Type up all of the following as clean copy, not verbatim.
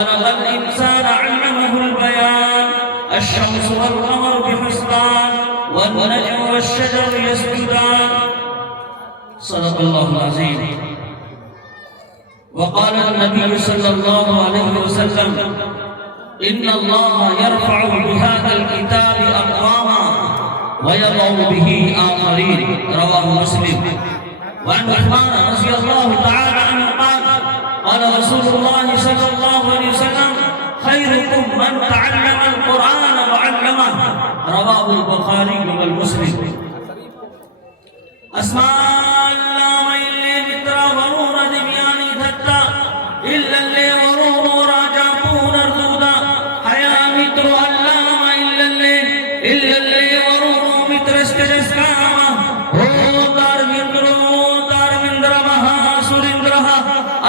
خلق الإنسان علمه البيان الشمس والقمر بحسبان والنجم والشجر يسجدان صدق الله العظيم. وقال النبي صلى الله عليه وسلم إن الله يرفع بهذا الكتاب أقواما ويضع به آخرين رواه مسلم. وعن عثمان رضي الله تعالى عنه قال قال رسول الله صلى الله عليه وسلم خيركم من تعلم القرآن وعلمه رواه البخاري والمسلم. اسمان نام اللي مترا ورور دبياني دتا إلا اللي ورور راجا پون اردودا حيا مترو اللام إلا اللي ورور مترست جسكاما هو دار مندر مها سورندرها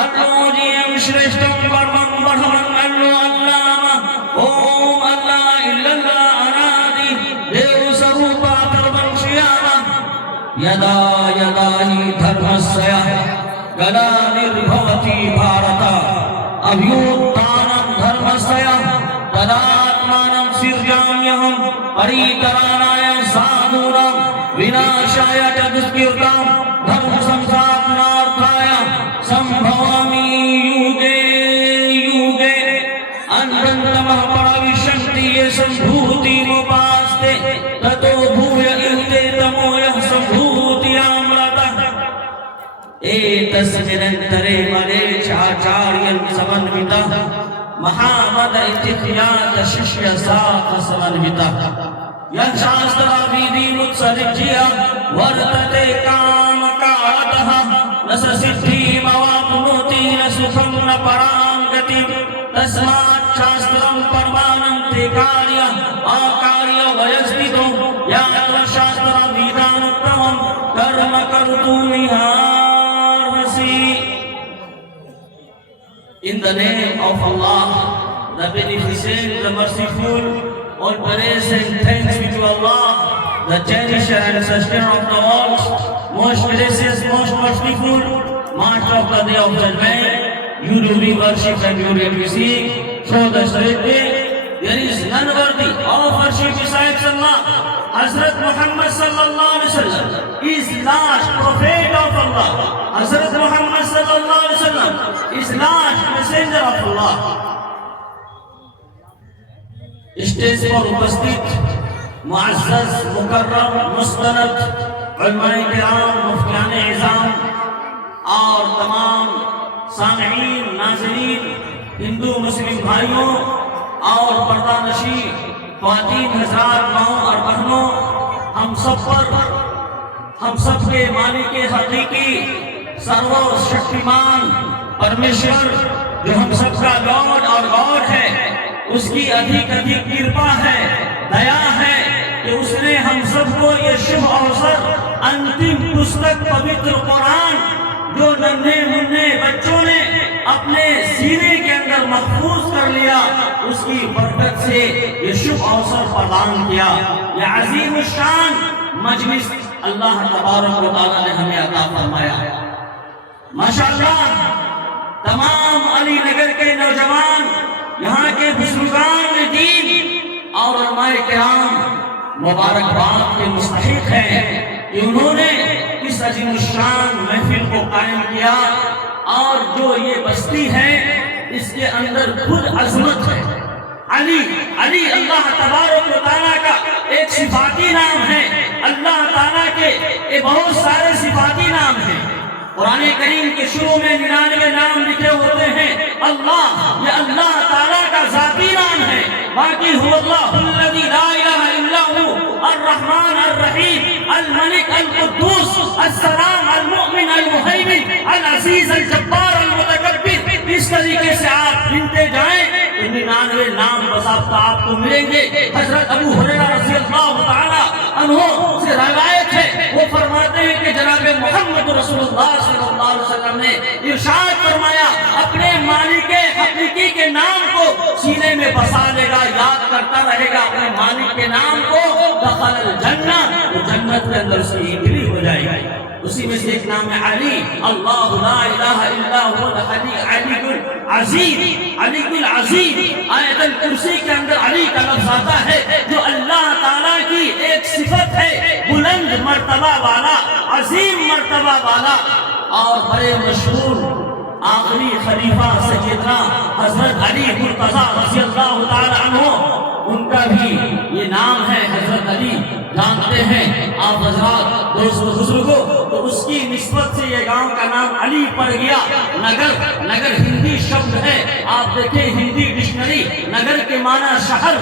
اللوجي مشرشتم برمم برمم اللو اللاما اوم اللہ إلا الله أنادي دیو سروپا تربن شیاما یدا یدانی دھرمسیا گلا نربھوتی بھارتا ابھیوتانم دھرمسیا تداتمانم سرجامیم پریترانایا سادھونم وناشایا جگسکرتام دھرم سمساتنارتھایا سمبھوامی یوگے یوگے انرندمہ پراوشنتی یہ سمبھوتی مپاستے تتو بھویا اہتے تمویا سمبھوتی آمرتا ایتسجننترے ملے چاچارین سمنویتا مہامد اتخیات ششیا ساق سمنویتا یشاسترا ویدی متسرجیا ورتتے کام کارتہا نس سدھی مواپنوتی نسخم نپرانگتی تسمات شاسترم پروانم تکاریا آکاریا ویسدیتو یا شاسترا ویدانتمم کرم کرتو نہارسی. In the name of Allah, the Beneficent, the Merciful, all praise and thanks be to Allah, the Cherisher and Sustainer of the world, most gracious, most merciful, Master of the Day of Judgment. You do we worship and you really seek. So the straight way, there is none worthy of worship besides Allah. Hazrat Muhammad sallallahu alaihi wasallam is last prophet of Allah. Hazrat Muhammad sallallahu alaihi wasallam is last messenger of Allah. Stage پر اپستھت معزز مکرم مستند علماء کرام مفتیان اعظام اور تمام سامعین ناظرین ہندو مسلم بھائیوں اور پردہ نشین خواتین حضرات ماؤں اور بہنوں، ہم سب کے مالک حقیقی سرو شکتیمان پرمیشور جو ہم سب کا لارڈ اور گاڈ ہے، اس کی ادھک کرپا ہے، دیا ہے کہ اس نے ہم سب کو یہ شبھ اوسر انتم پستک پوتر قرآن جو ننھے منھے بچوں نے اپنے سینے کے اندر محفوظ کر لیا، اس کی برکت سے یہ شبھ اوسر پردان کیا. یہ عظیم الشان مجلس اللہ تبارک و تعالی نے ہمیں عطا فرمایا. ماشاءاللہ تمام علی نگر کے نوجوان، یہاں کے بزرگان دین اور علماء کرام مبارکباد کے مستحق ہیں کہ انہوں نے اس عظیم الشان محفل کو قائم کیا. اور جو یہ بستی ہے اس کے اندر خود عظمت ہے. علی اللہ تبارک و تعالیٰ کا ایک صفاتی نام ہے. اللہ تعالیٰ کے بہت سارے صفاتی نام ہیں. قرآن کریم کے شروع میں 99 نام لکھے ہوتے ہیں. اللہ یہ اللہ تعالیٰ کا ذاتی نام ہے. باقی هو اللہ الذی لا الہ الا هو الرحمن الرحیم الملک القدوس السلام المؤمن المہیمن العزیز الجبار المتکبر. اس طریقے سے آپ گنتے جائیں 99 نام باضابطہ آپ کو ملیں گے. حضرت ابو ہریرہ رضی اللہ تعالی عنہ سے روایت ہے، وہ فرماتے ہیں کہ جناب محمد رسول اللہ صلی اللہ علیہ وسلم نے ارشاد فرمایا اپنے مالک حقیقی کے نام کو سینے میں بسا لے گا، یاد کرتا رہے گا اپنے مالک کے نام کو، دخل الجنہ، تو جنت کے اندر سے انٹری ہوئے جائے گی. اسی میں سے ایک نام ہے علی. اللہ لا الہ الا هو العلی العزیز. علی العزیز. آیت الکرسی کے اندر علی کا لفظ آتا ہے جو اللہ تعالیٰ کی ایک صفت ہے، بلند مرتبہ والا، عظیم مرتبہ والا. اور بڑے مشہور آخری خلیفہ سیدنا حضرت علی مرتضیٰ رضی اللہ تعالی عنہ، ان کا بھی یہ نام ہے حضرت علی. جانتے ہیں آپ حضرات دوست بزرگوں، تو اس کی نسبت سے یہ گاؤں کا نام علی پڑ گیا. نگر ہندی شبد ہے. آپ دیکھیں ہندی ڈکشنری، نگر کے معنی شہر،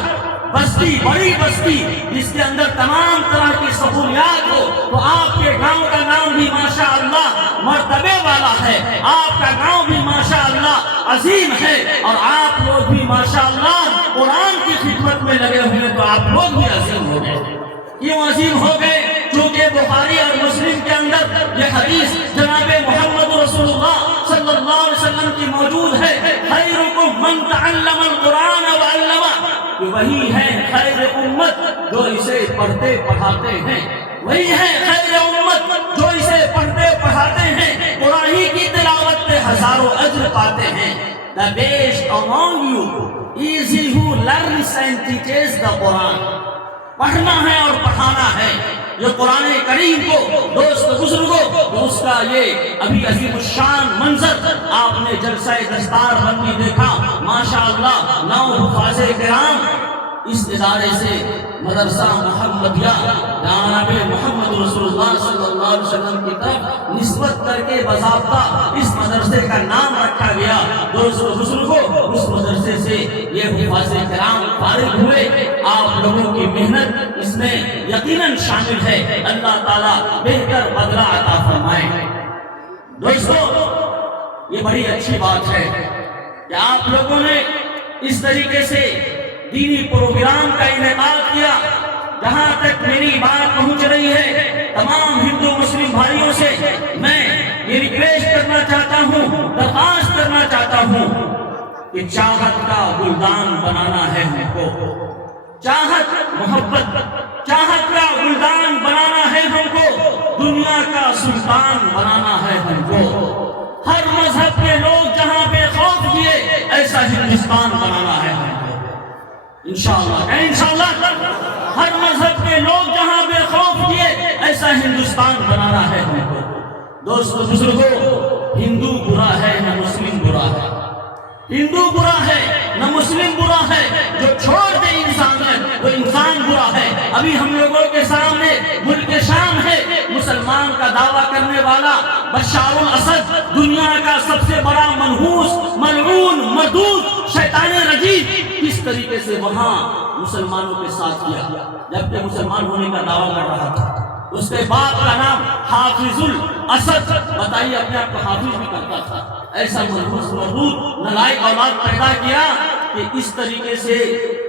بستی، بڑی بستی جس کے اندر تمام طرح کی سہولیات ہو. تو آپ کے گاؤں کا نام بھی ماشاء اللہ مرتبے والا ہے. آپ کا گاؤں بھی ماشاء اللہ عظیم ہے. اور آپ لوگ بھی ماشاء اللہ قرآن کی خدمت میں لگے ہوئے، تو آپ لوگ بھی عظیم ہو گئے. کیوں عظیم ہو گئے؟ چونکہ بخاری اور مسلم کے اندر یہ حدیث جناب محمد رسول اللہ صلی اللہ علیہ وسلم کی موجود ہے. خیرکم من تعلم القرآن وعلمہ. وہی ہے خیر امت جو اسے پڑھتے پڑھاتے ہیں. وہی ہے خیر امت جو اسے پڑھتے پڑھاتے ہیں. قرآن کی تلاوت پہ ہزاروں اجر پاتے ہیں. The best among you is he who learns and teaches the Quran. پڑھنا ہے اور پڑھانا ہے یہ قرآن کریم کو. دوست بزرگوں، تو اس کا یہ ابھی عظیم الشان منظر آپ نے جلسہ دستار بندی دیکھا. ماشاء اللہ 9 حفاظ کرام اس ادارے سے مدرسہ محمدیہ جناب محمد رسول اللہ صلی اللہ علیہ وسلم کی طرف نسبت کر کے باضابطہ اس مدرسے کا نام رکھا گیا. دوست بزرگوں، اس مدرسے سے یہ حفاظ کرام فارغ ہوئے. آپ لوگوں کی محنت اس میں یقیناً شامل ہے. اللہ تعالیٰ بہتر بدلہ عطا فرمائے. دوستو، یہ بڑی اچھی بات ہے کہ آپ لوگوں نے اس طریقے سے دینی پروگرام کا انعقاد کیا. جہاں تک میری بات پہنچ رہی ہے، تمام ہندو مسلم بھائیوں سے میں یہ ریکویسٹ کرنا چاہتا ہوں، درخواست کرنا چاہتا ہوں کہ چاہت کا گلدان بنانا ہے ہم کو. چاہت، محبت، چاہت کا گلدان بنانا ہے ہم کو. دنیا کا سلطان بنانا ہے ہم کو. ہر مذہب کے لوگ جہاں بے خوف کیے، ایسا ہندوستان بنانا ہے ہم کو. انشاءاللہ ہر مذہب کے لوگ جہاں بے خوف کیے، ایسا ہندوستان بنانا ہے ہم کو. دوست بزرگوں، ہندو برا ہے نہ مسلم برا ہے. ہندو برا ہے نہ مسلم برا ہے. جو چھوڑ دے انسانیت وہ انسان برا ہے. ابھی ہم لوگوں کے سامنے ملک شام ہے. مسلمان کا دعویٰ کرنے والا بشار الاسد، دنیا کا سب سے بڑا منحوس، ملعون، مردود، شیطان رجیم، کس طریقے سے وہاں مسلمانوں کے ساتھ کیا جبکہ مسلمان ہونے کا دعویٰ کر رہا تھا. اس کے باپ کا نام حافظ الاسد. بتائیے، اپنے آپ کو حافظ بھی کرتا تھا. ایسا منحوس، مردود، نالائق اولاد پیدا کیا کہ اس طریقے سے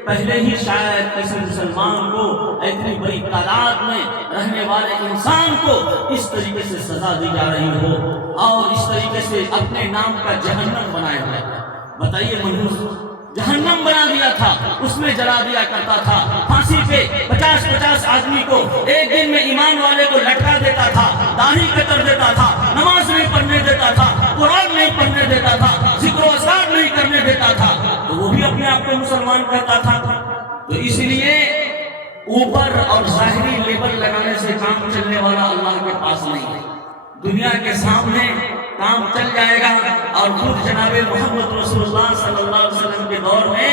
پہلے ہی شاید کسی مسلمان کو، اتنی بڑی تعداد میں رہنے والے انسان کو اس طریقے سے سزا دی جا رہی ہو اور اس طریقے سے اپنے نام کا جہنم بنایا ہوا ہے. بتائیے، منحوس جہنم بنا دیا تھا، اس میں جلا دیا کرتا تھا. پھانسی پہ 50 آدمی کو ایک دن میں ایمان والے کو لٹکا دیتا تھا، داڑھی کتر دیتا تھا، نماز نہیں پڑھنے دیتا تھا، قرآن نہیں پڑھنے دیتا تھا، ذکر و اذکار نہیں کرنے دیتا تھا. تو وہ بھی اپنے آپ کو مسلمان کہتا تھا. تو اس لیے اوپر اور ظاہری لیبل لگانے سے کام چلنے والا اللہ کے پاس نہیں ہے. دنیا کے سامنے کام چل جائے گا. اور خود جناب محمد رسول اللہ صلی اللہ علیہ وسلم کے دور میں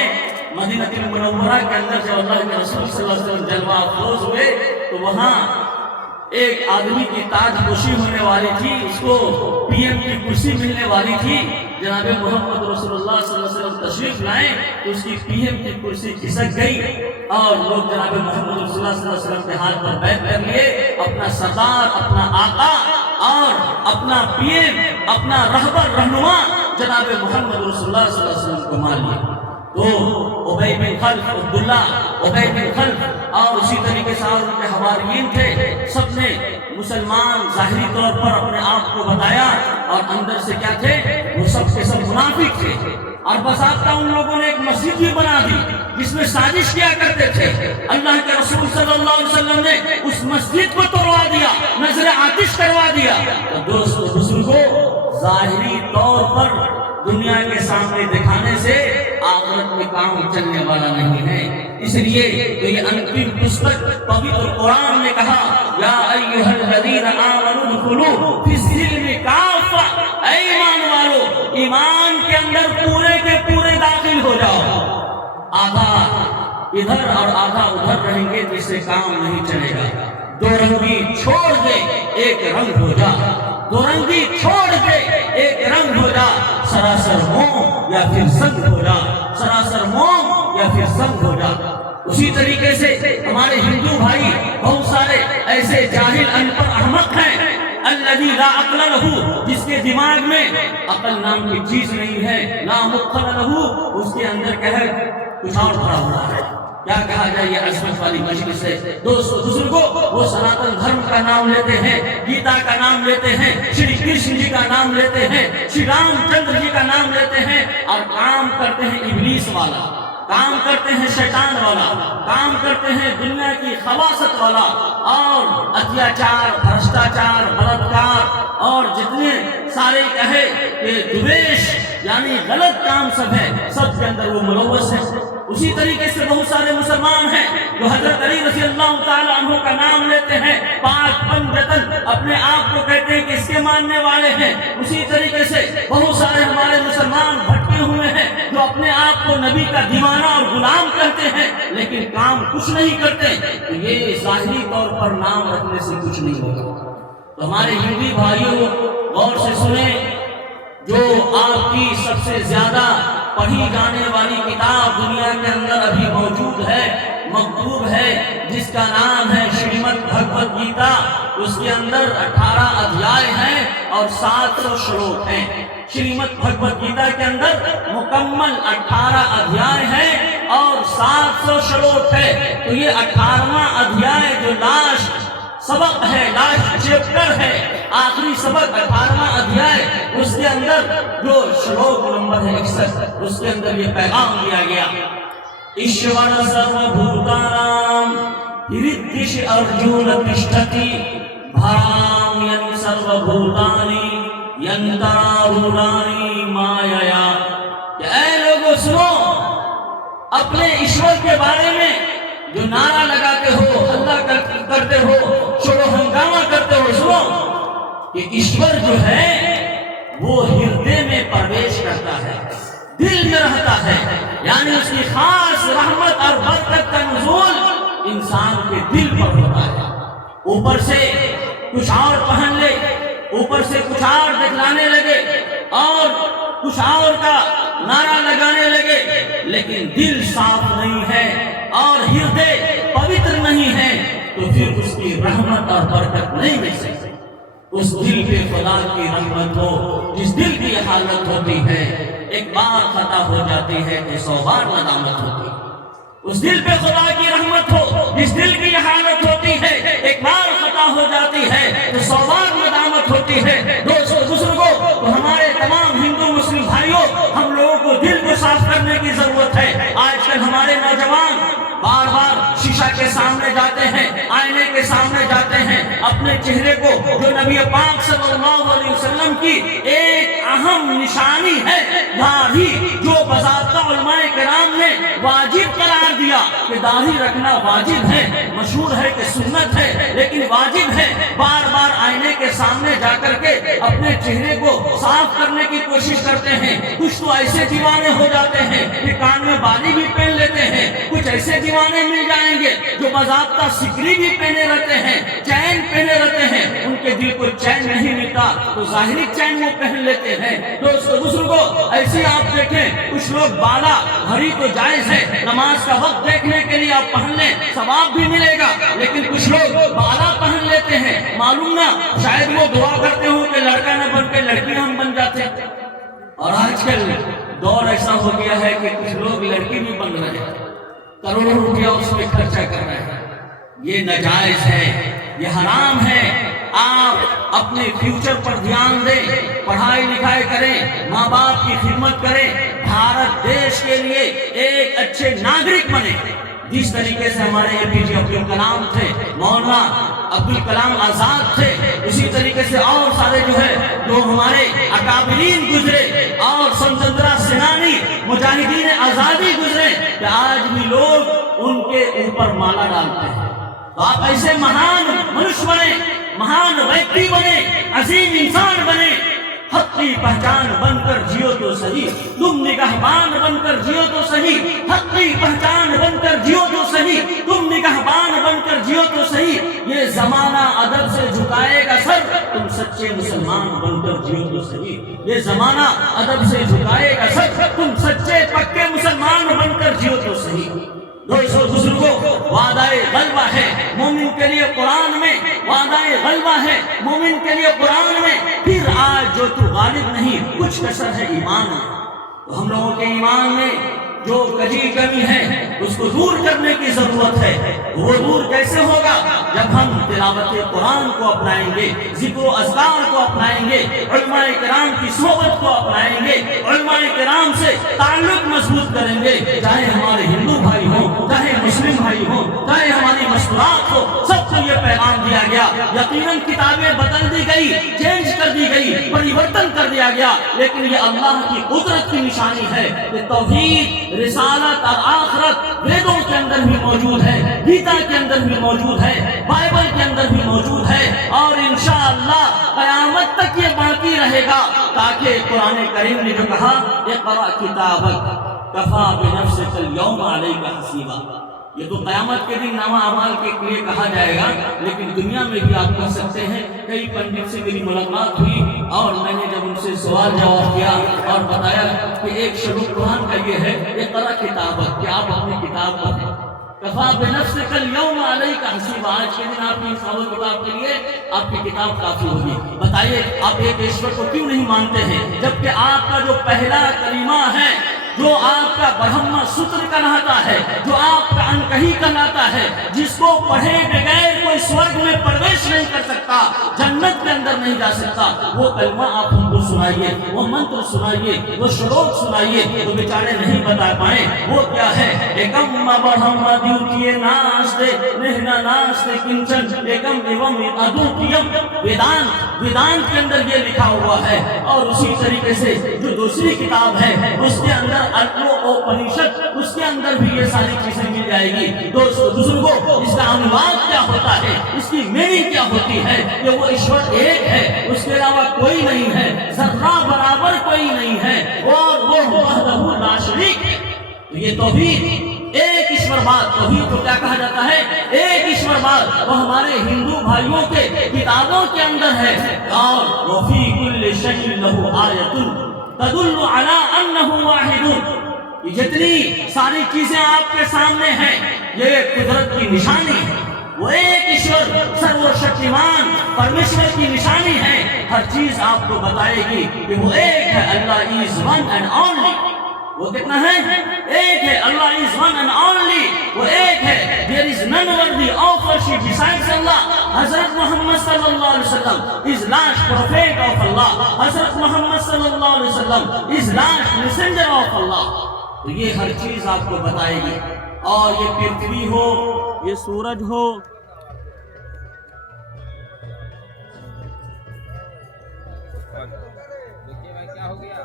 مدینہ المنورہ کے اندر جب اللہ کے رسول صلی اللہ علیہ وسلم جلوہ افروز ہوئے تو وہاں ایک آدمی کی تاج پوشی ہونے والی تھی، اس کو پی ایم کی کرسی ملنے والی تھی. جناب محمد رسول اللہ صلی اللہ علیہ وسلم تشریف لائے تو اس کی پی ایم کی کرسی کھسک گئی اور لوگ جناب محمد رسول اللہ صلی اللہ علیہ وسلم کے ہاتھ پر بیعت کر لیے. اپنا سردار، اپنا آقا اور اپنا پی ایم، اپنا رہبر، رہنما جناب محمد رسول اللہ صلی اللہ علیہ وسلم کو مان لیا. تو ابی بن خلف، عبداللہ ابی بن خلف اور اسی طریقے سے ان کے حواریین تھے، سب نے مسلمان ظاہری طور پر اپنے آپ کو بتایا اور اندر سے کیا تھے؟ وہ سب کے سب منافق تھے. اور باضابطہ ان لوگوں نے ایک مسجد بھی بنا دی جس میں سازش کیا کرتے تھے. اللہ کے رسول صلی اللہ علیہ وسلم نے اس مسجد کو توڑوا دیا نظر آتش کروا دیا۔ تو دوستو بزرگوں، ظاہری طور پر دنیا کے سامنے دکھانے سے آخرت میں کام چلنے والا نہیں ہے۔ اس لیے تو یہ انتم پستک پوتر قرآن نے کہا، یا ایھا الذین آمنوا ادخلوا فی السلم کافہ، اے ایمان والو، ایمان کے اندر پورے کے پورے داخل ہو جاؤ۔ آدھا ادھر اور آدھا ادھر رہیں گے جس سے کام نہیں چلے گا۔ دو رنگی چھوڑ دے ایک رنگ ہو جا، دو رنگی چھوڑ دے ایک رنگ ہو جا، سراسر موم یا پھر سنگ ہو جا، سراسر موم یا پھر سنگ ہو جا۔ اسی طریقے سے ہمارے ہندو بھائی بہت سارے ایسے جاہل ان پڑھ احمق ہیں، الذی لا عقل لہ، جس کے دماغ میں عقل نام کی چیز نہیں ہے، لا مخ لہ، اس کے اندر کیا ہے، کچھ اور بھرا ہوا ہے۔ کیا کہا جائے یہ عصمت والی مجلس ہے۔ دوستو بزرگوں، وہ سناتن دھرم کا نام لیتے ہیں، گیتا کا نام لیتے ہیں، شری کرشن جی کا نام لیتے ہیں، شری رام چندر جی کا نام لیتے ہیں، اور کام کرتے ہیں ابلیس والا، کام کرتے ہیں شیطان والا، کام کرتے ہیں دنیا کی خباثت والا، اور اتیاچار، بھرشٹاچار، بلاತ್ಕಾರ اور جتنے سارے کہے کہ دویش یعنی غلط کام سب ہے، سب کے اندر وہ ملوث ہے۔ اسی طریقے سے بہت سارے مسلمان ہیں جو حضرت علی رضی اللہ تعالیٰ عنہ کا نام لیتے ہیں، پاک پنجتن اپنے آپ کو کہتے ہیں کہ اس کے ماننے والے ہیں۔ اسی طریقے سے بہت سارے ہمارے مسلمان بھٹکے ہوئے ہیں جو اپنے آپ کو نبی کا دیوانہ اور غلام کہتے ہیں، لیکن کام کچھ نہیں کرتے۔ تو یہ ظاہری طور پر نام رکھنے سے کچھ نہیں ہوگا۔ تو ہمارے ہندی بھائیوں غور سے سنیں، جو آپ کی سب سے زیادہ پڑھی جانے والی کتاب دنیا کے اندر ابھی موجود ہے، مکتوب ہے، جس کا نام ہے شریمد بھگوت گیتا، اس کے اندر 18 ادھیائے ہیں اور 700 شلوک ہیں۔ شریمد بھگوت گیتا کے اندر مکمل 18 ادھیائے ہیں اور 700 شلوک ہے۔ تو یہ 18واں ادھیائے جو لاسٹ سبق ہے، لاسٹ چیپٹر ہے، آخری سبق 18واں ادھیائے، اس کے اندر جو شلوک نمبر ہے 61، اس کے اندر یہ پیغام دیا گیا، ایشور سرو بھوتانام ہردیش ارجون تشٹتی بھرام ین سرو بھوتانی ینترارونانی مایا۔ کہ اے لوگوں سنو، اپنے ایشور کے بارے میں جو نعرہ لگاتے ہو، اللہ کرتے ہو، شور و ہنگامہ کرتے ہو، سنو کہ ایشور جو ہے وہ ہردے میں پرویش کرتا ہے، دل میں رہتا ہے، یعنی اس کی خاص رحمت اور برکت کا نزول انسان کے دل پر ہوتا ہے۔ اوپر سے کچھ اور پہن لے، اوپر سے کچھ اور دکھلانے لگے اور کچھ اور کا نعرہ لگانے لگے، لیکن دل صاف نہیں ہے اور ہردے پوتر نہیں ہے، تو پھر اس کی رحمت اور برکت نہیں مل سکتی۔ اس دل پہ خدا کی رحمت ہو، جس دل کی حالت ہوتی ہے ایک بار خطا ہو جاتی ہے تو 100 بار ندامت ہوتی ہے۔ اس دل پہ خدا کی رحمت ہو، جس دل کی حالت ہوتی ہے ایک بار خطا ہو جاتی ہے تو 100 بار ندامت ہوتی ہے۔ دوستو بزرگوں، تو ہمارے تمام ہندو مسلم بھائیوں، ہم لوگوں کو دل کو صاف کرنے کی ضرورت ہے۔ آج کل ہمارے نوجوان بار بار شیشہ کے سامنے جاتے ہیں، آئینے کے سامنے جاتے ہیں، اپنے چہرے کو جو نبی پاک صلی اللہ علیہ وسلم کی ایک اہم نشانی ہے داڑھی، جو بضابطہ علماء کرام نے واجب قرار دیا کہ داڑھی رکھنا واجب ہے، مشہور ہے کہ سنت ہے لیکن واجب ہے۔ بار بار آئینے کے سامنے جا کر کے اپنے چہرے کو صاف کرنے کی کوشش کرتے ہیں۔ کچھ تو ایسے دیوانے ہو جاتے ہیں کہ کان میں بالی بھی پہن لیتے ہیں، کچھ ایسے دیوانے مل جائیں گے جو باضابطہ سکری بھی پہنے رہتے ہیں، چین پہنے رہتے ہیں، ان کے دل کو چین نہیں ملتا تو ظاہری چین وہ پہن لیتے ہیں۔ دوستو بزرگوں، ایسے آپ دیکھیں کچھ لوگ بالا، گھڑی تو جائز ہے، نماز کا وقت دیکھنے کے لیے آپ پہن لیں، ثواب بھی ملے گا، لیکن کچھ لوگ بالا پہن لیتے ہیں، معلوم نہ شاید وہ دعا کرتے ہوں کہ لڑکا نہ بن کے لڑکی ہم بن جاتے ہیں۔ اور آج کل دور ایسا ہو گیا ہے کہ کچھ لوگ لڑکی بھی بن رہے ہیں، کروڑوں روپیہ اس میں خرچہ کر رہے ہیں۔ یہ ناجائز ہے، یہ حرام ہے۔ آپ اپنے فیوچر پر دھیان دیں، پڑھائی لکھائی کریں، ماں باپ کی خدمت کریں، بھارت دیش کے لیے ایک اچھے ناگرک بنیں۔ جس طریقے سے ہمارے APJ عبدالکلام تھے، مولانا عبد الکلام آزاد تھے، اسی طریقے سے اور سارے جو ہمارے اکابرین گزرے، اور سمسندرا سینانی مجاہدین آزادی گزرے، کہ آج بھی لوگ ان کے اوپر مالا ڈالتے ہیں۔ تو آپ ایسے مہان منش بنے، مہان ویکتی بنے، عظیم انسان بنے، حق کی پہچان بن کر جیو تو صحیح، تم نگہبان بن کر جیو تو صحیح، حق کی پہچان بن کر جیو تو صحیح، تم نگہبان بن کر جیو تو صحیح، یہ زمانہ ادب سے جھکائے گا سر، تم سچے مسلمان بن کر جیو تو صحیح، یہ زمانہ ادب سے جھکائے گا سر، تم سچے پکے مسلمان بن کر جیو تو صحیح۔ دوستو بزرگوں، وعدہ غلبہ ہے مومن کے لیے قرآن میں، وعدہ غلبہ ہے مومن کے لیے قرآن میں، پھر آج جو تو غالب نہیں، کچھ کسر ہے ایمان میں۔ تو ہم لوگوں کے ایمان میں جو کمی ہے اس کو دور کرنے کی ضرورت ہے۔ وہ دور کیسے ہوگا؟ جب ہم تلاوت قرآن کو اپنائیں گے، ذکر و اذکار کو اپنائیں گے، علماء کرام کی صحبت کو اپنائیں گے، علماء کرام سے تعلق مضبوط کریں گے، چاہے ہمارے ہندو بھائی ہوں، چاہے مسلم بھائی ہوں، چاہے ہماری مشکلات ہو، سب کو یہ پیغام دیا گیا۔ یقیناً کتابیں بدل دی گئی، چینج کر دی گئی، پریورتن کر دیا گیا، لیکن یہ اللہ کی قدرت کی نشانی ہے کہ توحید، رسالت اور آخرت ویدوں کے اندر بھی موجود ہے، گیتا کے اندر بھی موجود ہے، بائبل کے اندر بھی موجود ہے، اور انشاءاللہ قیامت تک یہ باقی رہے گا، تاکہ قرآن کریم نے جو کہا اقرأ کتابک کفا بنفسک اليوم علیک حسیبا، یہ تو قیامت کے دن نامہ اعمال کے لیے کہا جائے گا، لیکن دنیا میں بھی آپ کہہ سکتے ہیں۔ کئی پنڈت سے میری ملاقات ہوئی اور میں نے جب ان سے سوال جواب کیا اور بتایا کہ ایک شروع قرآن کا یہ ہے اقرأ کتابک، کہ آپ اپنی کتاب پڑھیں، کفا بنفسک اليوم علیک حسیبا، آج کے دن آپ کی حساب و کتاب کے لیے آپ کی کتاب کافی ہوگی۔ بتائیے آپ ایک ایشور کو کیوں نہیں مانتے ہیں، جبکہ آپ کا جو پہلا کلمہ ہے، جو آپ کا برہما ستر کہلاتا ہے، جو آپ کا انکہی کہلاتا ہے، جس کو پڑھے بغیر کوئی سورگ میں پرویش نہیں کر سکتا، جنت کے اندر نہیں جا سکتا، وہ کلمہ آپ ہم کو سنائیے، وہ منتر سنائیے، وہ شلوک سنائیے، تو بیچارے نہیں بتا پائے وہ کیا ہے۔ ایکم برہما دیوتیے ناستے نہنا ناستے کنچن ایکم ایوم ادوتیم، ویدانت کے اندر یہ لکھا ہوا ہے۔ اور اسی طریقے سے جو دوسری کتاب ہے اس کے اندر اپنیشد، اس کے اندر بھی یہ ساری چیزیں مل جائے گی۔ دوستو بزرگوں، اس کا انواد کیا ہوتا ہے، اس کی میننگ کیا ہوتی ہے کہ وہ ایشور ایک ہے، اس کے علاوہ کوئی نہیں ہے، ذرہ برابر کوئی نہیں ہے، اور وہ وحدہ لا شریک ہے۔ تو یہ توحید، ایک ایشور بات، توحید کو کیا کہا جاتا ہے؟ ایک ایشور بات، وہ ہمارے ہندو بھائیوں کے کتابوں کے اندر ہے۔ اور وفی کل شیء لہ آیۃ تدل علی انہ واحد، یہ جتنی ساری چیزیں آپ کے سامنے ہیں یہ قدرت کی نشانی ہے، وہ ایک ایشور سرو شکتیمان پرمیشور کی نشانی ہے۔ ہر چیز آپ کو بتائے گی کہ وہ ایک ہے، اللہ از ون اینڈ اونلی۔ وہ کتنا ہے؟ ایک ہے، اللہ از ون اینڈ اونلی، وہ ایک ہے۔ there is none worthy of worship besides Allah۔ حضرت محمد صلی اللہ علیہ وسلم is last prophet of Allah۔ حضرت محمد صلی اللہ علیہ وسلم is last messenger of Allah۔ تو یہ ہر چیز آپ کو بتائے گی، اور یہ پرتھوی ہو، یہ سورج ہو، کیا ہو گیا؟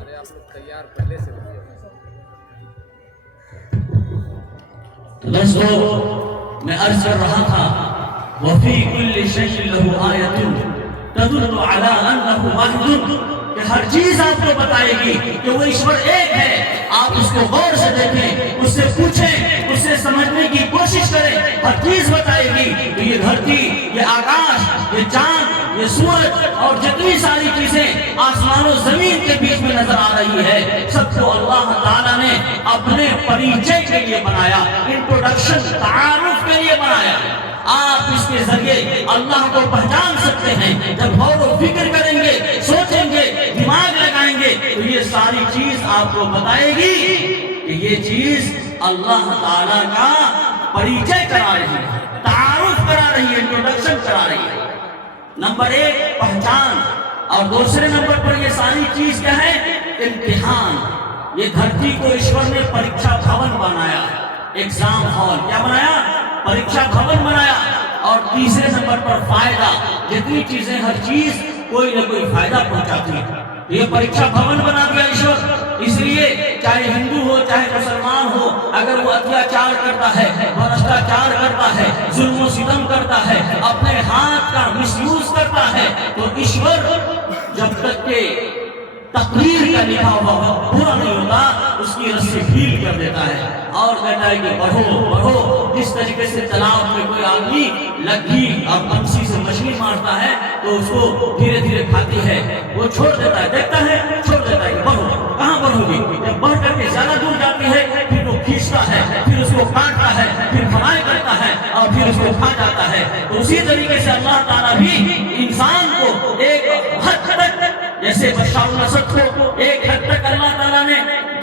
ارے آپ لوگ تیار پہلے سے ہوئے۔ دوستو میں عرض کر رہا تھا وفی کل شیء لہ آیۃ تدل علی انہ واحد، کہ ہر چیز آپ کو بتائے گی کہ وہ ایشور ایک ہے۔ آپ اس کو غور سے دیکھیں، اس سے پوچھیں، اس سے سمجھنے کی کوشش کریں، ہر چیز بتائے گی کہ یہ دھرتی، یہ آکاش، یہ چاند، یہ سورج اور جتنی ساری چیزیں آسمان و زمین کے بیچ میں نظر آ رہی ہے، سب کو اللہ تعالیٰ نے اپنے پریچے کے لیے بنایا، انٹروڈکشن، تعارف کے لیے بنایا۔ آپ اس کے ذریعے اللہ کو پہچان سکتے ہیں۔ جب غور و فکر کریں گے، سوچیں گے، دماغ لگائیں گے، تو یہ ساری چیز آپ کو بتائے گی کہ یہ چیز اللہ تعالیٰ کا پریچے کرا رہی ہے، تعارف کرا رہی ہے، انٹروڈکشن کرا رہی ہے۔ نمبر ایک پہچان، اور دوسرے نمبر پر یہ ساری چیز کیا ہے؟ امتحان. یہ دھرتی کو ایشور نے پریکشا بھون بنایا, ایگزام ہال کیا بنایا, پریکشا بھون بنایا. اور تیسرے نمبر پر فائدہ, جتنی چیزیں ہر چیز کوئی نہ کوئی فائدہ پہنچاتی ہے, یہ پریکشا بھون بنا دیا ایشور. اس لیے چاہے ہندو ہو چاہے مسلمان ہو, اگر وہ اتیاچار کرتا ہے, بھرشٹاچار کرتا ہے, ظلم و ستم کرتا ہے, اپنے ہاتھ کا مس یوز کرتا ہے, تو ایشور جب تک کہ تقریر کا لکھا ہوا پورا نہیں ہوتا اس کی رسی ڈھیل کر دیتا ہے اور کہتا ہے کہ بڑھو بڑھو. جس طریقے سے تالاب میں کوئی آدمی لگھی اور بنسی سے مچھلی مارتا ہے تو اس کو دھیرے دھیرے کھاتی ہے, وہ چھوڑ دیتا ہے, دیکھتا ہے چھوڑ دیتا ہے کہ بڑھو. کہاں بڑھو گی؟ جب بڑھ کر کے زیادہ دور جاتی ہے پھر وہ کھینچتا ہے, پھر اس کو کاٹتا ہے, پھر فرائی کرتا ہے اور پھر اس کو کھا جاتا ہے. تو اسی طریقے سے اللہ تعالیٰ بھی انسان کو ایک حد تک, جیسے بشار الاسد کو ایک حد تک اللہ تعالیٰ نے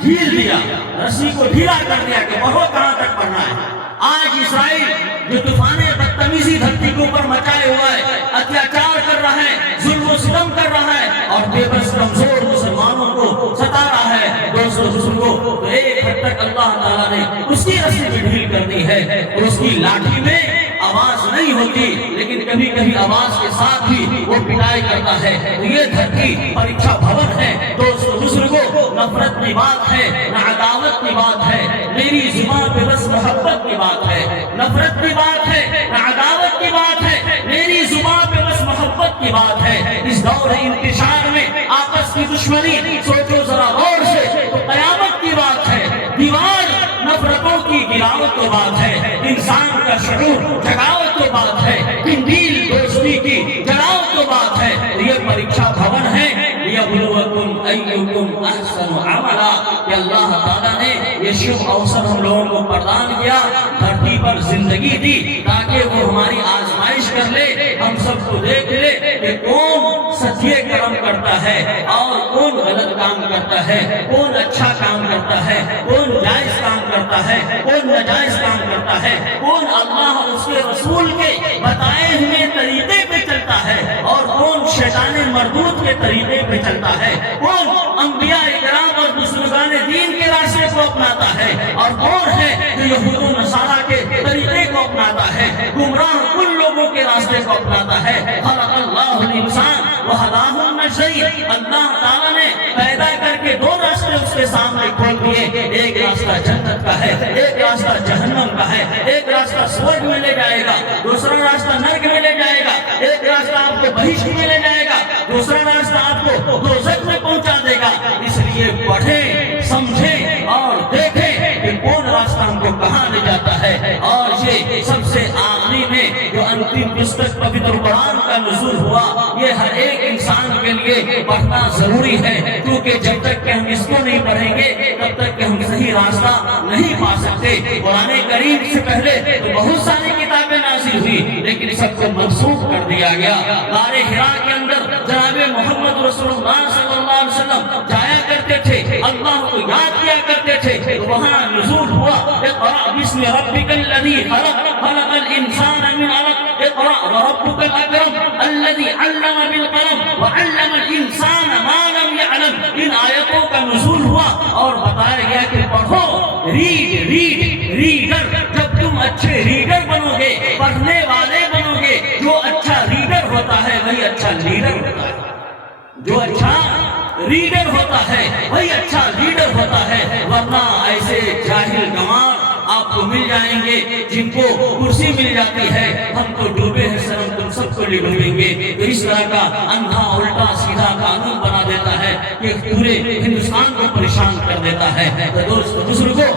ڈھیل دیا, رسی کو ڈھیلا کر دیا کہ بڑھو کہاں تک بڑھنا ہے. آج اسرائیل جو طوفان بدتمیزی دھرتی کے اوپر مچائے ہوا ہے, اتیاچار کر رہا ہے, ظلم و ستم کر رہا ہے اور بے بس کمزور مسلمانوں کو ستا رہا ہے, دوستوں بزرگوں. تو ایک حد تک اللہ تعالیٰ نے اس کی رسی بھی ڈھیل کر دی ہے. اس کی لاٹھی میں آواز نہیں ہوتی لیکن کبھی کبھی آواز کے ساتھ بھی وہ پٹائی کرتا ہے. یہ دھرتی پریکشا بھون ہے. دوستوں بزرگوں, نفرت کی بات ہے, نہ عداوت کی بات ہے, میری زبان پہ بس محبت کی بات ہے. نفرت کی بات ہے, نہ عداوت کی بات ہے, میری زبان پہ بس محبت کی بات ہے. اس دور انتشار میں آپس کی دشمنی سوچو ذرا غور سے تو قیامت کی بات ہے. دیوار نفرتوں کی گراوٹ کی بات ہے, انسان کا شعور جگاوٹ کی بات ہے, قندیل دوستی کی جلاوٹ کی بات ہے. یہ پریکشا بھون ہے, لیبلوکم ایکم احسن عملا, کہ اللہ تعالیٰ نے یہ شب اوسر ہم لوگوں کو پردان کیا, دھرتی پر زندگی دی تاکہ وہ ہماری آزمائش کر لے, ہم سب کو دیکھ لے کہ کون سچے کرم کرتا ہے اور کون غلط کام کرتا ہے, کون اچھا کام کرتا ہے, کون جائز کام کرتا ہے, کون ناجائز کام کرتا ہے, کون اللہ اور اس کے رسول کے بتائے ہوئے طریقے پہ چلتا ہے اور کون شیطان مردود کے طریقے پہ چلتا ہے, کون انبیاء کرام اور بزرگان دین کے راستے کو اپناتا ہے اور کون ہے جو یہود و نصارہ کے طریقے کو اپناتا ہے, گمراہ ان لوگوں کے راستے کو اپناتا ہے. خلق اللہ الانسان وہداہ النجدین, اللہ تعالیٰ نے پیدا کر کے دو راستے اس کے سامنے کھول دیے, ایک راستہ جنت کا ہے, ایک راستہ جہنم کا ہے, ایک راستہ سورگ میں لے جائے گا, دوسرا راستہ نرک میں لے جائے گا, ایک راستہ آپ کو بہشت میں لے جائے گا, دوسرا راستہ آپ کو دوزخ میں پہنچا دے گا. اس لیے پڑھیں, سمجھیں اور دیکھیں کہ کون راستہ ہم کو کہاں لے جاتا ہے. اور یہ سب سے آخری میں جو انتم پستک پوتر قرآن کا نزول ہوا, یہ ہر ایک انسان کے لیے پڑھنا ضروری ہے, کیونکہ جب تک کہ ہم اس کو نہیں پڑھیں گے تب تک کہ ہم صحیح راستہ نہیں پا سکتے. قرآن کریم سے پہلے تو بہت ساری کتابیں نازل ہوئی لیکن سب کو منسوخ کر دیا گیا. غار حراء کے اندر جناب محمد رسول اللہ صلی اللہ علیہ وسلم جایا کرتے تھے, اللہ کو یاد کیا کرتے تھے, تو وہاں نزول ہوا اقرأ بسم ربک الذی خلق خلق الانسان من علق اقرأ وربک الاکرم الذی علم بالقلم وعلم الانسان ما لم يعلم. ان آیتوں کا نزول ہوا اور بتایا گیا کہ پڑھو, ریڈ ریڈ ریڈر. جب تم اچھے ریڈر بنو گے, پڑھنے والے بنو گے, جو اچھا ریڈر ہوتا ہے وہی اچھا لیڈر ہوتا ہے, جو اچھا ریڈر ہوتا ہے وہی اچھا لیڈر ہوتا ہے. ورنہ ایسے جاہل گنوار آپ کو مل جائیں گے جن کو کرسی مل جاتی ہے, ہم تو ڈوبے ہیں سرم تم سب کو ڈوبیں گے. تو اس طرح کا اندھا الٹا سیدھا قانون بنا دیتا ہے کہ پورے ہندوستان کو پریشان کر دیتا ہے. تو دوستو بزرگوں,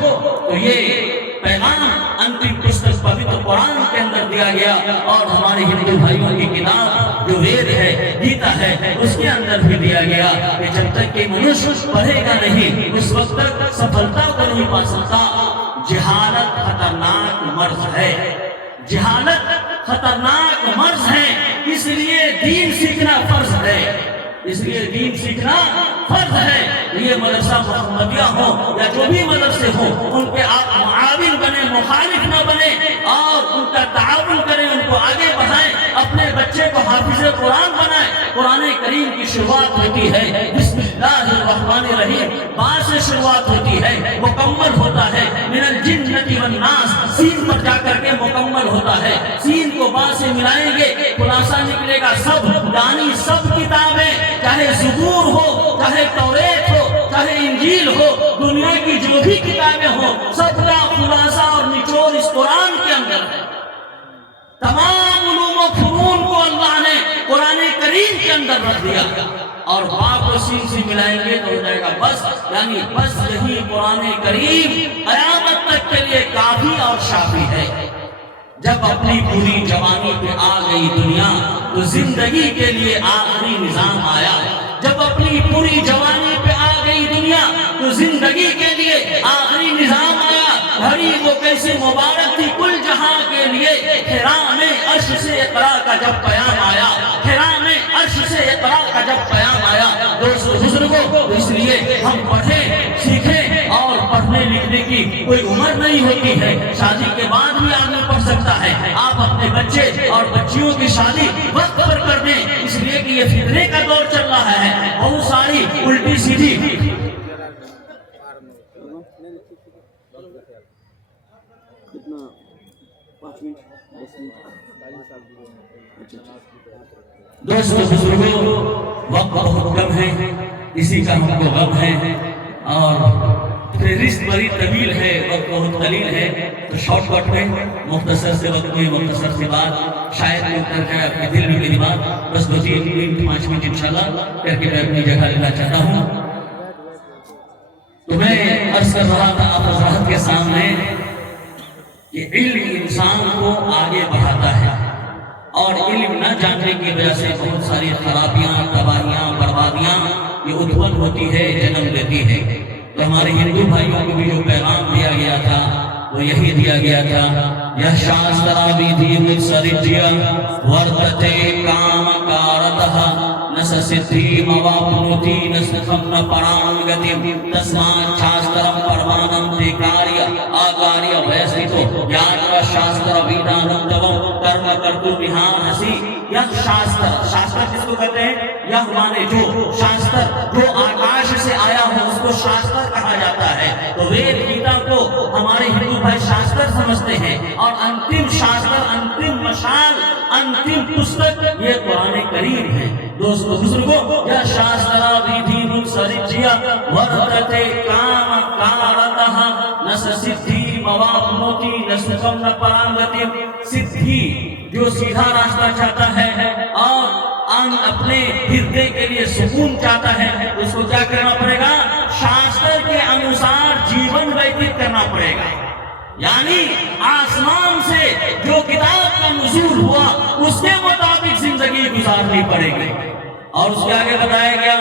تو یہ پیغام انتم پستک پوتر قرآن کے اندر دیا گیا اور ہمارے ہندو بھائیوں کی کتاب جو وید ہے, گیتا ہے, اس کے اندر بھی دیا گیا کہ جب تک کہ منوش پڑھے گا نہیں اس وقت تک سفلتا کو نہیں پا سکتا. جہالت خطرناک مرض ہے, جہالت خطرناک مرض ہے, اس لیے دین سیکھنا فرض ہے, اس لیے دین سیکھنا فرض ہے. یہ مدرسہ محمدیہ ہو یا جو بھی مدرسے ہو, ان کے آپ معاون بنے, مخالف نہ بنے, اور ان کا تعاون کریں, ان کو آگے بڑھائیں, اپنے بچے کو حافظ قرآن بنائیں. قرآن کریم کی شروعات ہوتی ہے بسم اللہ الرحمن الرحیم، با سے شروعات ہوتی ہے، مکمل ہوتا ہے من الجنۃ والناس، سین پر جا کر کے مکمل ہوتا ہے، سین کو با سے ملائیں گے خلاصہ نکلے گا سب، یعنی سب کتابیں، چاہے زبور ہو، چاہے توریت ہو، چاہے انجیل ہو، دنیا کی جو بھی کتابیں ہو، سب کا خلاصہ اور نچوڑ اس قرآن کے اندر ہے۔ تمام علوم و فنون کو اللہ نے قرآن کریم کے اندر رکھ دیا، اور باپ و سین سے ملائیں گے تو ہو جائے گا بس، یعنی بس یہی قرآن کریم قیامت تک کے لیے کافی اور شافی ہے۔ جب اپنی پوری جوانی پہ آ گئی دنیا تو زندگی کے لیے آخری نظام آیا، جب اپنی پوری جوانی پہ آ گئی دنیا تو زندگی کے لیے آخری نظام آیا۔ گھڑی وہ کیسی مبارک تھی کل جہاں کے لیے، حرام عرش سے اقرا کا جب پیام آیا، حرام عرش سے اقرا کا جب پیام آیا۔ دوستو بزرگوں، اس لیے ہم پڑھیں سیکھیں، اور پڑھنے لکھنے کی کوئی عمر نہیں ہوتی ہے، شادی کے بعد بھی آدمی پڑھ سکتا ہے۔ آپ اپنے بچے اور بچیوں کی شادی وقت پر کر دیں، اس لیے کہ یہ فتنے کا دور چل رہا ہے، بہت ساری الٹی سیدھی دوستو بزرگوں، وقت بہت کم ہے، اسی کا ہم کو غم ہے، اور فہرست بڑی طویل ہے، وقت بہت قلیل ہے، تو شارٹ کٹ میں مختصر سے وقت میں مختصر سے بات شاید میں اتر جائے اپنے دل میں میری بات، بس 2-3 منٹ 5 منٹ انشاءاللہ کر کے میں اپنی جگہ لینا چاہتا ہوں۔ تو میں عرض کر رہا تھا آپ حضرات کے سامنے کہ علم انسان کو آگے بڑھاتا ہے، اور علم نہ جاننے کی وجہ سے بہت ساری خرابیاں، تباہیاں، بربادیاں یہ اتپن ہوتی ہے، جنم لیتی ہے۔ تو ہمارے ہندو بھائیوں کو بھی جو پیغام دیا گیا تھا وہ یہی دیا گیا تھا، یہ شاسترا ویدھی متسرجیا ورتتے کام کارتہ نس سدھی مواپنوتی نس سکھم پرانگتی تسمات شاسترم پروانم تے کاریہ آکاریہ ویستو یاجر شاستر ویدانندوم کرم کرتو وہان ہسی۔ یہ شاستر، شاستر جس کو کہتے ہیں، یہ مانے جو شاستر جو آکاش سے آیا ہو اس کو شاستر کہا جاتا ہے۔ تو وید گیتا کو ہمارے ہندو بھائی شاستر سمجھتے ہیں، اور انتم شاستر، انتم مشال، انتم پستک یہ قرآن کریم ہے۔ دوستو بزرگوں، یہ شاسترا ویدھی متسرجیا ورتتے کام کارتہ نس سدھی مواپنوتی نس سکھم پرانگتی، سدھی جو سیدھا راستہ چاہتا ہے اور اپنے ہردے کے لیے سکون چاہتا ہے، اس کو کیا کرنا پڑے گا؟ شاستر کے انوسار جیون ویتیت کرنا پڑے گا، یعنی آسمان سے جو کتاب کا نزول ہوا اس کے مطابق زندگی گزارنی پڑے گی۔ اور اس کے آگے بتایا گیا،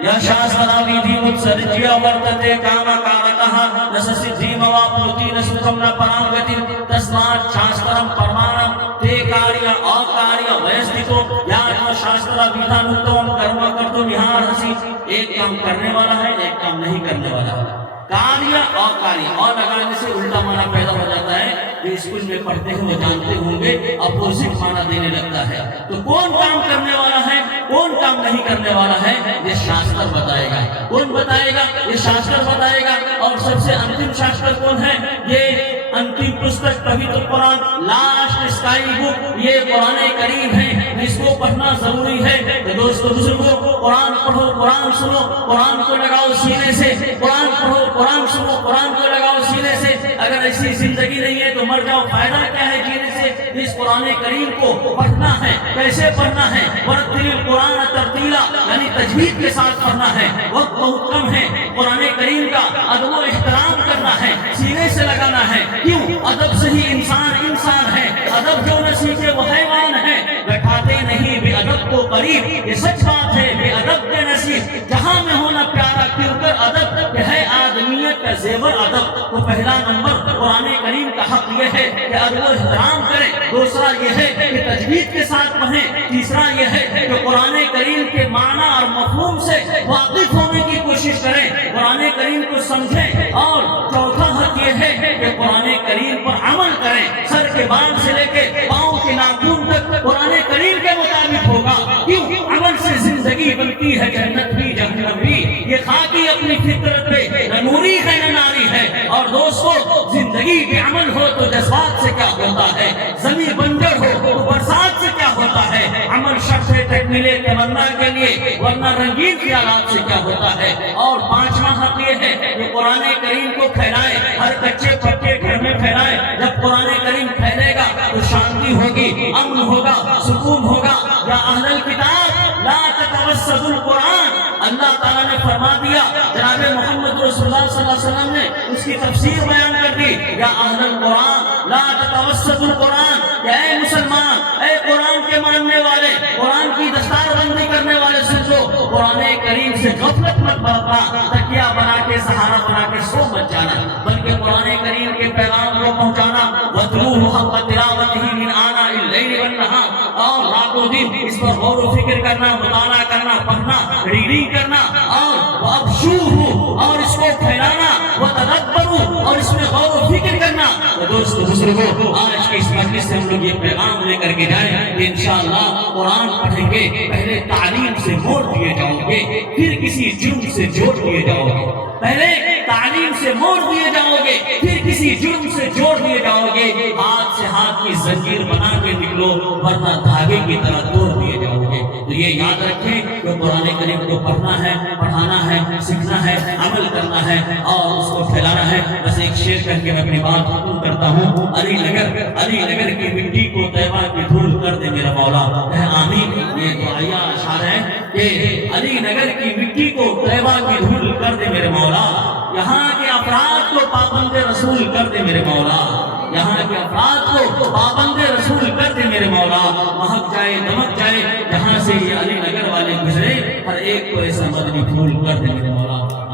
یا شاسترا ویدھی متسرجیا ورتتے کام کارتہ نس سدھی مواپنوتی نس سکھم پرانگتی تسمات شاسترم پرمانم تے کاریہ آکاریہ ویستو یاجر شاسترا ویدانندوم کرم کرتو وہان ہسی۔ ایک کام کرنے والا ہے، ایک کام نہیں کرنے والا ہے۔ کاریہ اور کاریہ اور لگانے سے الٹا معنی پیدا ہو جاتا ہے، جو اسکول میں پڑھتے ہیں وہ جانتے ہوں گے، اپوزٹ معنی دینے لگتا ہے۔ تو کون کام کرنے والا ہے، کون کام نہیں کرنے والا ہے، یہ شاستر بتائے گا۔ کون بتائے گا؟ یہ شاستر بتائے گا۔ اور سب سے انتم شاستر کون ہے؟ یہ انتم پستک پوتر قرآن، لاسٹ اسکائی بک، یہ قرآن کریم ہے، اس کو پڑھنا ضروری ہے۔ تو دوستو بزرگوں، قرآن پڑھو، قرآن سنو، قرآن کو لگاؤ سینے سے، قرآن پڑھو، قرآن سنو، قرآن کو لگاؤ سینے سے۔ اگر ایسی زندگی نہیں ہے تو مر جاؤ، فائدہ کیا ہے جینے سے؟ اس قرآن کریم کو پڑھنا ہے۔ کیسے پڑھنا ہے؟ ورتل القرآن ترتیلا، یعنی تجوید کے ساتھ پڑھنا ہے۔ وقت بہت کم ہے، قرآن کریم کا ادب و احترام کرنا ہے، سینے سے لگانا ہے۔ کیوں؟ ادب سے ہی انسان انسان ہے، ادب جو نہ سیکھے وہ حیوان ہے۔ بیٹھاتے نہیں بے ادب کو قریب، یہ سچ بات ہے، بے ادب کے نصیب جہاں میں ہونا پیارا کیوں کر ادب کہ ہے آدمیت کا زیور ادب۔ تو پہلا نمبر قرآن کریم کا حق یہ ہے کہ ادب و احترام کریں، دوسرا یہ ہے کہ تجوید کے ساتھ پڑھیں، تیسرا یہ ہے کہ قرآن کریم کے معنی اور مفہوم سے واقف ہونے کی کوشش کریں، قرآن کریم کو سمجھیں، اور چوتھا حق یہ ہے کہ قرآن کریم پر عمل کریں۔ سر کے بال سے لے کے پاؤں کے ناخن تک قرآن کریم کے مطابق ہوگا۔ کیوں؟ عمل سے زندگی بنتی ہے جنت بھی جہنم بھی. یہ خاکی اپنی فطرت پہ نہ نوری ہے نہ ناری ہے. اور دوستو زندگی بے عمل ہو تو جذبات سے کیا ہوتا ہے, زمین بنجر ہو تو برسات سے کیا ہوتا ہے. عمل شخص تک ملے تمنا کے لیے ورنہ رنگین خیالات سے کیا ہوتا ہے. اور پانچواں حق یہ ہے کہ قرآن کریم کو پھیلائے, ہر کچے پکے گھر میں پھیلائے. جب قرآن کریم پھیلے گا تو شانتی ہوگی, امن ہوگا, سکون ہوگا. یا اہل الکتاب لا تتوسطوا القرآن, اللہ تعالیٰ نے فرما دیا, جناب محمد رسول اللہ صلی اللہ علیہ وسلم نے اس کی تفسیر بیان کر دی. یا اہل القرآن لا تتوسطوا القرآن, کہ اے مسلمان, اے قرآن کے ماننے والے, قرآن کی دستار بندی کرنے والے سن لو, قرآن کریم سے غفلت مت برتنا, تکیہ بنا کے سہارا بنا کے سو مت جانا, بلکہ قرآن کریم کے پیغام کو پہنچانا. وَاتْلُوهُ حَقَّ تِلَاوَتِهِ مِنْ آنَاءِ اللَّيْلِ وَالنَّهَارِ, اور رات و دن اس پر غور و فکر کرنا, مطالعہ کرنا, پڑھنا, ریڈنگ کرنا. اور وَأَبْشُوهُ, اور اس کو پھیلانا, وَتَدَبَّرُوا, اور اس میں غور و فکر کرنا. تو دوست بزرگوں, آج کے اس مجلس سے ہم لوگ یہ پیغام لے کر کے جائیں کہ انشاءاللہ قرآن پڑھیں گے, پہلے تعلیم سے موڑ دیے جاؤ گے, پھر کسی جرم سے جوڑ دیے جاؤ گے. پہلے تعلیم سے موڑ دیے جاؤ گے, پھر کسی جرم سے جوڑ دیے جاؤ گے. ہاتھ سے ہاتھ کی زنجیر بنا کے نکلو, ورنہ دھاگے کی طرح توڑ دیے جاؤ گے. تو یہ یاد رکھیں کہ قرآن کریم کو پڑھنا ہے, پڑھانا ہے, سیکھنا ہے, عمل کرنا ہے اور اس کو پھیلانا ہے. بس ایک شعر کہہ کے میں اپنی بات ختم کرتا ہوں. علی نگر کی مٹی کو طیبہ کی دھول کر دے میرا مولا, آمین. یہ دعائیہ اشعار ہے کہ علی نگر کی مٹی کو طیبہ کی دھول کر دے میرے مولا, یہاں کے افراد کو پابند رسول کر دے میرے مولا, یہاں کے افراد کو پابند رسول کر دے میرے مولا. مہک جائے دمک جائے جہاں سے یہ علی نگر والے گزرے, ہر ایک کو ایسا مدنی پھول کر دے میرے مولا.